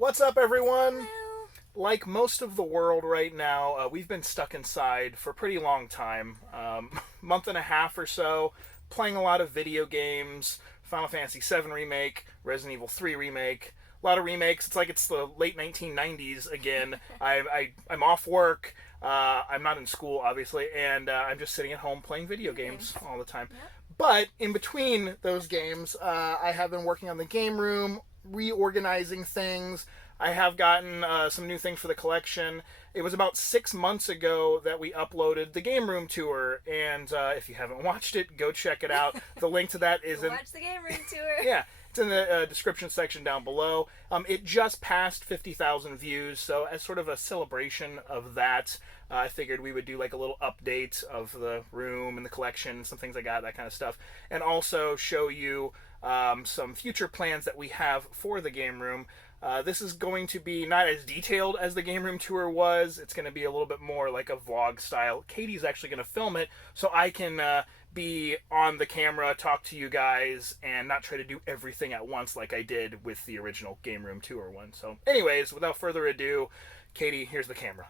What's up, everyone? Hello. Like most of the world right now, we've been stuck inside for a pretty long time, month and a half or so, playing a lot of video games, Final Fantasy VII Remake, Resident Evil 3 Remake, a lot of remakes. It's like it's the late 1990s again. I'm off work, I'm not in school, obviously, and I'm just sitting at home playing video games all the time. Yep. But in between those games, I have been working on the game room, reorganizing things. I have gotten some new things for the collection. It was about 6 months ago that we uploaded the Game Room Tour, and if you haven't watched it, go check it out. The link to that is in... Watch the game room tour. Yeah, it's in the description section down below. It just passed 50,000 views, so as sort of a celebration of that, I figured we would do like a little update of the room and the collection, some things I got, that kind of stuff, and also show you some future plans that we have for the game room. This is going to be not as detailed as the game room tour was. It's going to be a little bit more like a vlog style. Katie's actually going to film it so I can be on the camera, talk to you guys, and not try to do everything at once like I did with the original game room tour one. So anyways, without further ado, Katie, here's the camera.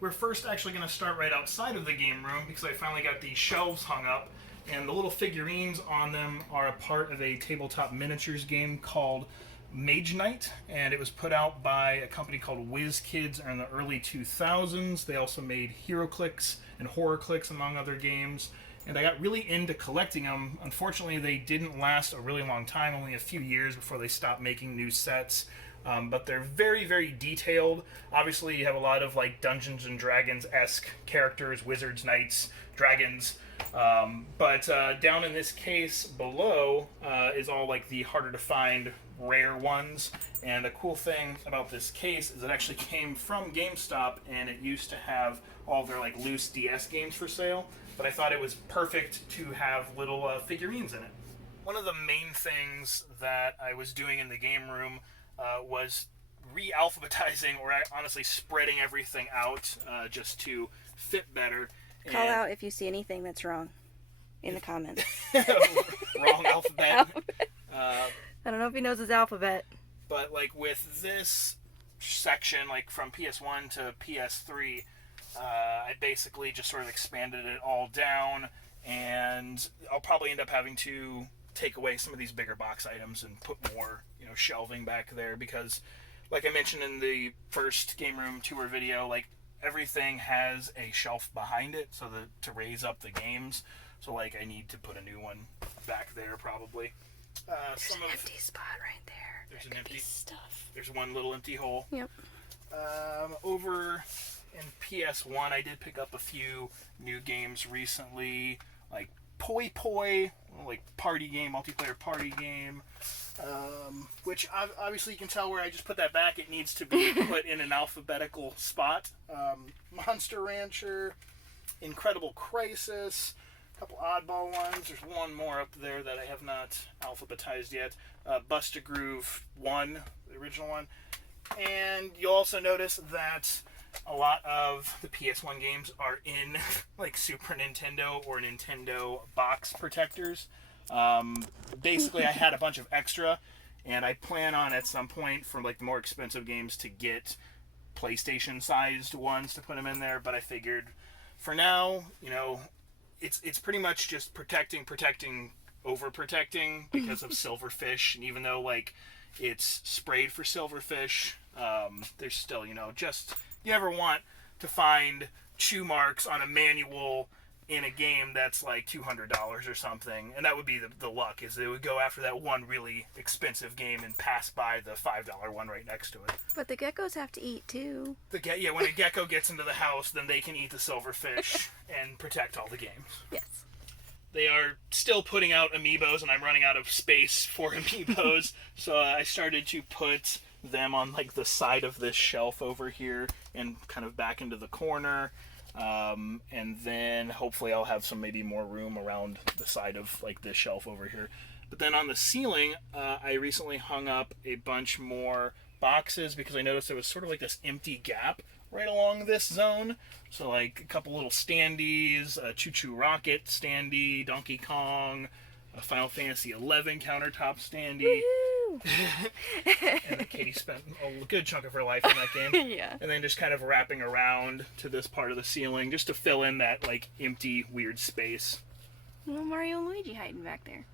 We're first actually going to start right outside of the game room because I finally got these shelves hung up, and the little figurines on them are a part of a tabletop miniatures game called Mage Knight, and it was put out by a company called WizKids in the early 2000s. They also made HeroClix and HorrorClix, among other games, and I got really into collecting them. Unfortunately, they didn't last a really long time, only a few years before they stopped making new sets. But they're very, very detailed. Obviously, you have a lot of like Dungeons and Dragons-esque characters, wizards, knights, dragons. But down in this case below is all like the harder to find rare ones. And the cool thing about this case is it actually came from GameStop, and it used to have all their like loose DS games for sale. But I thought it was perfect to have little figurines in it. One of the main things that I was doing in the game room was re-alphabetizing, or honestly spreading everything out just to fit better. Call out if you see anything that's wrong in the comments. Wrong alphabet. I don't know if he knows his alphabet. But like with this section, like from PS1 to PS3, I basically just sort of expanded it all down, and I'll probably end up having to take away some of these bigger box items and put more, shelving back there, because like I mentioned in the first game room tour video, like everything has a shelf behind it so that to raise up the games. So like I need to put a new one back there probably. There's an empty spot right there. There's there an empty stuff. There's one little empty hole. Yep. Over in PS1, I did pick up a few new games recently, like Poi Poi, like party game, multiplayer party game, which obviously you can tell where I just put that back. It needs to be put in an alphabetical spot. Monster Rancher, Incredible Crisis, a couple oddball ones. There's one more up there that I have not alphabetized yet. Bust a Groove 1, the original one. And you'll also notice that a lot of the PS1 games are in like Super Nintendo or Nintendo box protectors. Basically, I had a bunch of extra, and I plan on at some point for like the more expensive games to get PlayStation-sized ones to put them in there. But I figured for now, it's pretty much just protecting, overprotecting because of silverfish, and even though like it's sprayed for silverfish, there's still, just you never want to find chew marks on a manual in a game that's like $200 or something, and that would be the luck, is they would go after that one really expensive game and pass by the $5 one right next to it. But the geckos have to eat too. When a gecko gets into the house, then they can eat the silverfish and protect all the games. Yes. They are still putting out amiibos, and I'm running out of space for amiibos, so I started to put them on like the side of this shelf over here and kind of back into the corner, and then hopefully I'll have some maybe more room around the side of like this shelf over here. But then on the ceiling, I recently hung up a bunch more boxes because I noticed there was sort of like this empty gap right along this zone. So like a couple little standees, a Choo Choo Rocket standee, Donkey Kong, a Final Fantasy XI countertop standee. Woo-hoo! Woo! And Katie spent a good chunk of her life in that game. Yeah. And then just kind of wrapping around to this part of the ceiling just to fill in that like empty, weird space. Well, Mario and Luigi hiding back there.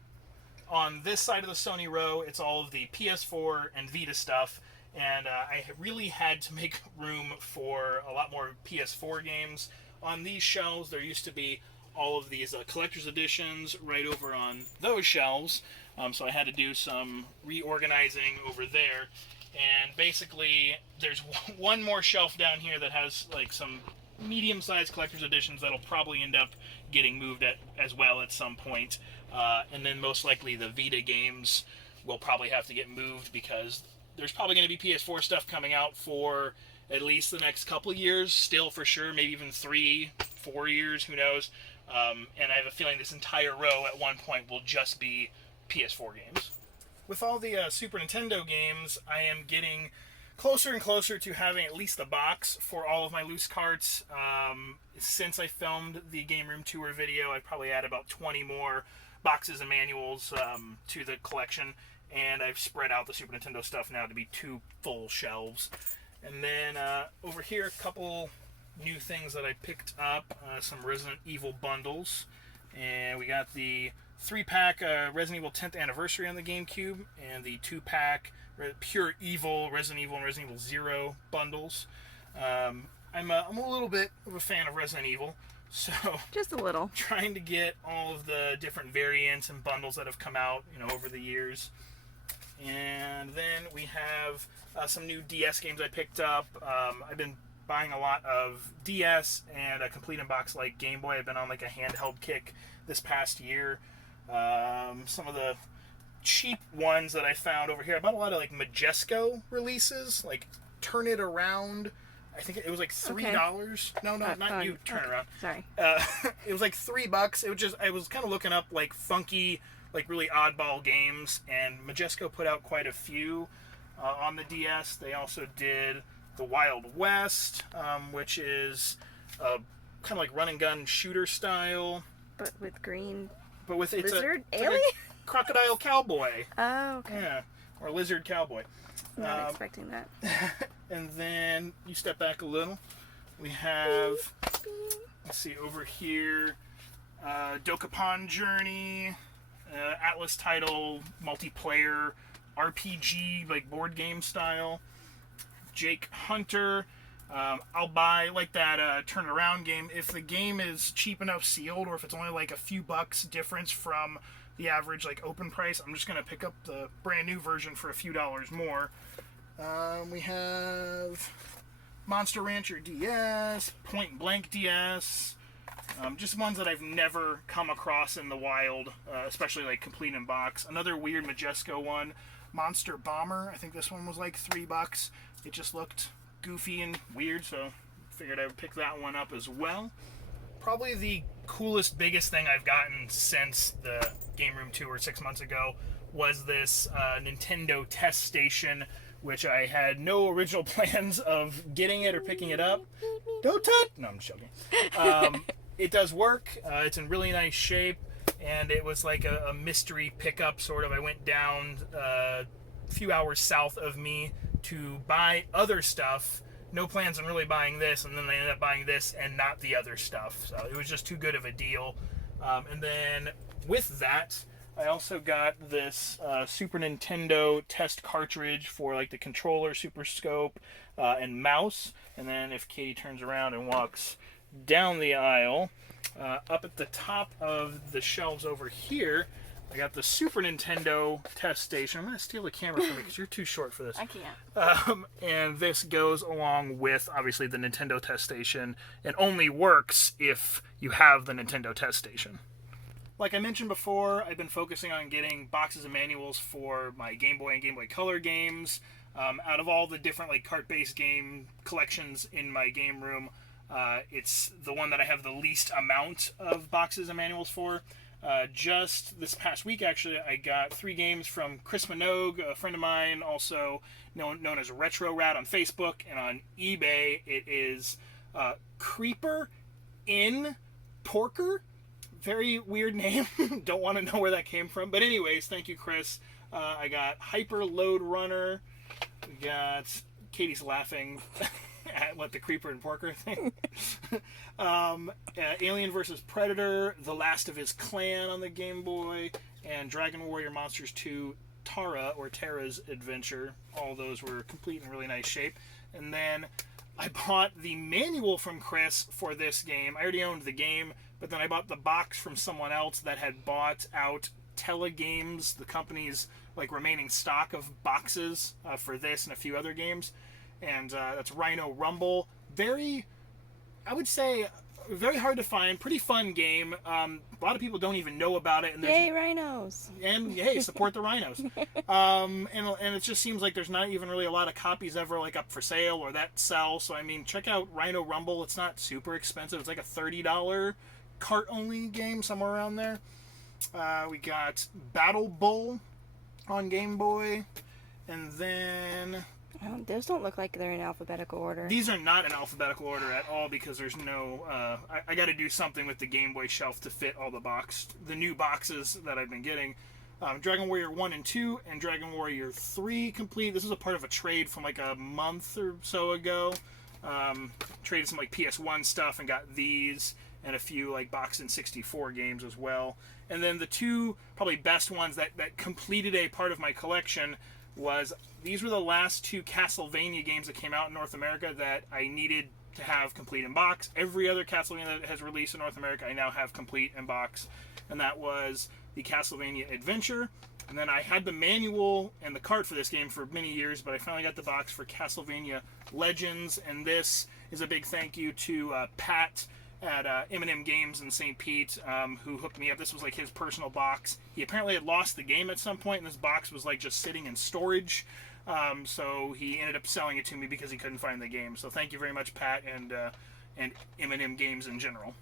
On this side of the Sony row, it's all of the PS4 and Vita stuff, and I really had to make room for a lot more PS4 games. On these shelves, there used to be all of these collector's editions right over on those shelves, so I had to do some reorganizing over there. And basically, there's one more shelf down here that has like some medium-sized collector's editions that'll probably end up getting moved as well at some point. And then most likely the Vita games will probably have to get moved because there's probably going to be PS4 stuff coming out for at least the next couple of years, still for sure, maybe even 3-4 years, who knows. And I have a feeling this entire row at one point will just be PS4 games. With all the Super Nintendo games, I am getting closer and closer to having at least the box for all of my loose carts. Since I filmed the Game Room Tour video, I've probably added about 20 more boxes and manuals to the collection, and I've spread out the Super Nintendo stuff now to be 2 full shelves. And then over here, a couple new things that I picked up, some Resident Evil bundles, and we got the 3-pack Resident Evil 10th Anniversary on the GameCube, and the 2-pack Pure Evil, Resident Evil, and Resident Evil 0 bundles. I'm a little bit of a fan of Resident Evil, so just a little. Trying to get all of the different variants and bundles that have come out, over the years. And then we have some new DS games I picked up. I've been buying a lot of DS and a complete in box like Game Boy. I've been on like a handheld kick this past year. Some of the cheap ones that I found over here. I bought a lot of like Majesco releases, like Turn It Around. I think it was like $3. Okay. No, not you. Turn It Around. Sorry. It was like $3. I was kind of looking up like funky, like really oddball games, and Majesco put out quite a few on the DS. They also did the Wild West, which is kind of like run and gun shooter style, but with green. But with lizard alien. Like crocodile cowboy. Oh, okay. Yeah, or lizard cowboy. Not expecting that. And then you step back a little. We have, let's see, over here, Dokapon Journey, Atlas title, multiplayer, RPG, like board game style. Jake Hunter. I'll buy like that turn around game if the game is cheap enough sealed, or if it's only like a few bucks difference from the average like open price. I'm just gonna pick up the brand new version for a few dollars more. We have Monster Rancher DS, Point Blank DS, just ones that I've never come across in the wild, especially like complete in box. Another weird Majesco one, Monster Bomber. I think this one was like $3. It just looked goofy and weird, so figured I would pick that one up as well. Probably the coolest, biggest thing I've gotten since the Game Room Tour 6 months ago was this Nintendo test station, which I had no original plans of getting it or picking it up. Don't touch! No, I'm just joking. It does work. It's in really nice shape, and it was like a mystery pickup, sort of. I went down a few hours south of me to buy other stuff. No plans on really buying this, and then I ended up buying this and not the other stuff. So it was just too good of a deal. And then with that, I also got this Super Nintendo test cartridge for like the controller, Super Scope, and mouse. And then if Katie turns around and walks down the aisle, up at the top of the shelves over here, I got the Super Nintendo test station. I'm going to steal the camera from you because you're too short for this. I can't. And this goes along with, obviously, the Nintendo test station. It only works if you have the Nintendo test station. Like I mentioned before, I've been focusing on getting boxes and manuals for my Game Boy and Game Boy Color games. Out of all the different like cart-based game collections in my game room, it's the one that I have the least amount of boxes and manuals for. Just this past week, actually, I got 3 games from Chris Minogue, a friend of mine, also known as Retro Rat on Facebook, and on eBay, it is Creeper in Porker. Very weird name. Don't want to know where that came from. But anyways, thank you, Chris. I got Hyper Load Runner. We got Katie's laughing at what the Creeper and Porker thing. Alien vs. Predator, The Last of His Clan on the Game Boy, and Dragon Warrior Monsters 2 Tara, or Terra's Adventure. All those were complete in really nice shape. And then I bought the manual from Chris for this game. I already owned the game, but then I bought the box from someone else that had bought out Telegames, the company's like remaining stock of boxes for this and a few other games. And that's Rhino Rumble. I would say, very hard to find. Pretty fun game. A lot of people don't even know about it. And Yay, rhinos! And hey, support the rhinos. And it just seems like there's not even really a lot of copies ever like up for sale or that sell. So I mean, check out Rhino Rumble. It's not super expensive. It's like a $30 cart only game, somewhere around there. We got Battle Bull on Game Boy, and then Those don't look like they're in alphabetical order. these are not in alphabetical order at all because there's no. I got to do something with the Game Boy shelf to fit all the new boxes that I've been getting. Dragon Warrior 1 and 2 and Dragon Warrior 3 complete. This is a part of a trade from like a month or so ago. Traded some like PS1 stuff and got these and a few like Box and 64 games as well. And then the two probably best ones that completed a part of my collection was these were the last two Castlevania games that came out in North America that I needed to have complete in box. Every other Castlevania that has released in North America I now have complete in box. And that was the Castlevania Adventure. And then I had the manual and the cart for this game for many years, but I finally got the box for Castlevania Legends. And this is a big thank you to Pat at M&M Games in St. Pete, who hooked me up. This was like his personal box. He apparently had lost the game at some point, and this box was like just sitting in storage. So he ended up selling it to me because he couldn't find the game. So thank you very much, Pat, and M&M Games in general.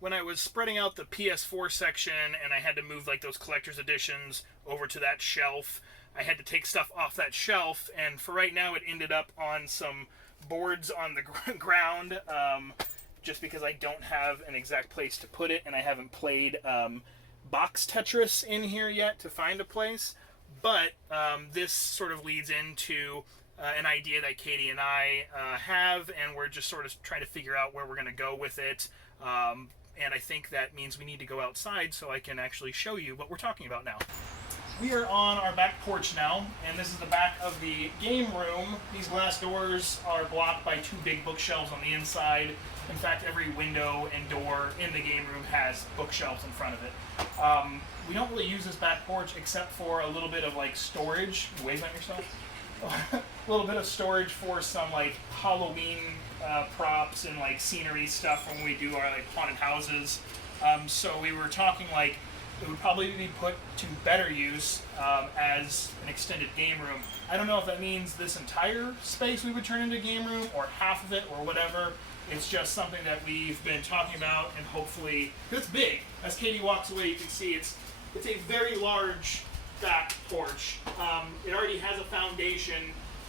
When I was spreading out the PS4 section and I had to move like those collector's editions over to that shelf, I had to take stuff off that shelf, and for right now it ended up on some boards on the ground, just because I don't have an exact place to put it, and I haven't played box Tetris in here yet to find a place. But this sort of leads into an idea that Katie and I have, and we're just sort of trying to figure out where we're going to go with it. And I think that means we need to go outside so I can actually show you what we're talking about now. We are on our back porch now, and this is the back of the game room. These glass doors are blocked by two big bookshelves on the inside. In fact, every window and door in the game room has bookshelves in front of it. We don't really use this back porch except for a little bit of like storage. Wave at yourself. A little bit of storage for some like Halloween props and like scenery stuff when we do our like haunted houses. So we were talking like it would probably be put to better use as an extended game room. I don't know if that means this entire space we would turn into a game room or half of it or whatever. It's just something that we've been talking about, and hopefully it's big. As Katie walks away, you can see it's a very large back porch. It already has a foundation,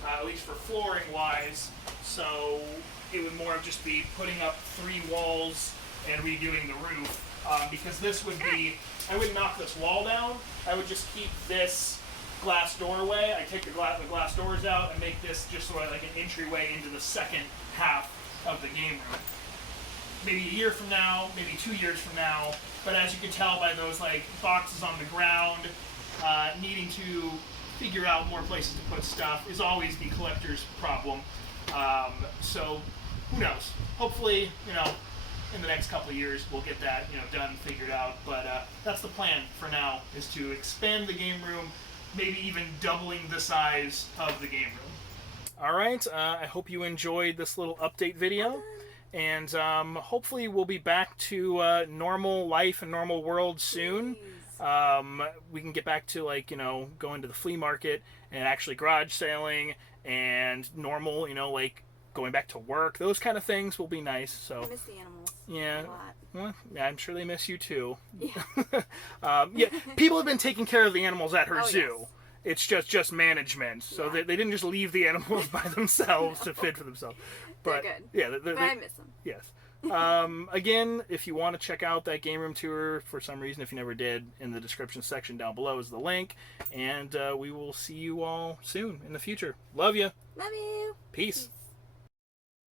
at least for flooring wise, so it would more of just be putting up 3 walls and redoing the roof. Because this would be, I wouldn't knock this wall down, I would just keep this glass doorway. I take the glass doors out and make this just sort of like an entryway into the second half of the game room. Maybe a year from now, maybe 2 years from now, but as you can tell by those like boxes on the ground, needing to figure out more places to put stuff is always the collector's problem. So who knows? Hopefully, in the next couple of years we'll get that done, figured out. But that's the plan for now, is to expand the game room, maybe even doubling the size of the game room. All right, I hope you enjoyed this little update video, and hopefully we'll be back to normal life and normal world soon. We can get back to going to the flea market and actually garage sailing and normal, like going back to work. Those kind of things will be nice. So I miss the animals. Yeah. A lot. Well, yeah, I'm sure they miss you too. Yeah. Yeah, people have been taking care of the animals at her Oh, zoo. yes. It's just management. So Yeah. they didn't just leave the animals by themselves to fend for themselves. But They're good. yeah, But I miss them. yes. Again, if you want to check out that game room tour for some reason, if you never did, in the description section down below is the link. And we will see you all soon in the future. Love you. Love you. Peace.